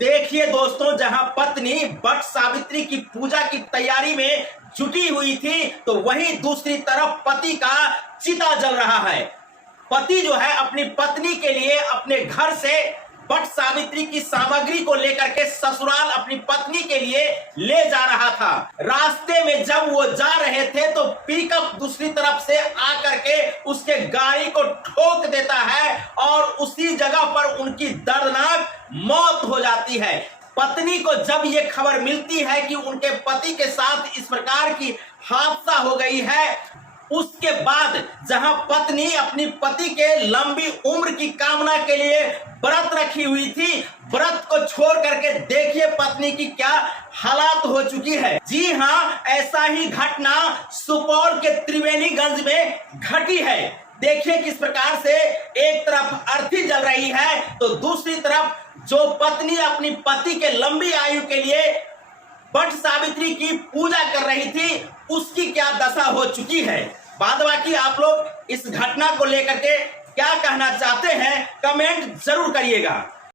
देखिए दोस्तों, जहां पत्नी वट सावित्री की पूजा की तैयारी में जुटी हुई थी, तो वहीं दूसरी तरफ पति का चिता जल रहा है। पति जो है अपनी पत्नी के लिए अपने घर से वट सावित्री की सामग्री को लेकर के ससुराल अपनी पत्नी के लिए ले जा रहा था। रास्ते में जब वो जा रहे थे तो पिकअप दूसरी तरफ से आकर के उसके गाड़ी को ठोक देता है और उसी जगह पर उनकी दर्दनाक मौत हो जाती है। पत्नी को जब ये खबर मिलती है कि उनके पति के साथ इस प्रकार की हादसा हो गई है, उसके बाद जहां पत्नी अपनी पति के लंबी उम्र की कामना के लिए व्रत रखी हुई थी, व्रत को छोड़ करके देखिए पत्नी की क्या हालात हो चुकी है। जी हां, ऐसा ही घटना सुपौल के त्रिवेणीगंज में घटी है। देखिए किस प्रकार से एक तरफ अर्थी जल रही है तो दूसरी तरफ जो पत्नी अपनी पति के लंबी आयु के लिए वट सावित्री की पूजा कर रही थी, उसकी क्या दशा हो चुकी है। बाद बाकी आप लोग इस घटना को लेकर के क्या कहना चाहते हैं, कमेंट जरूर करिएगा।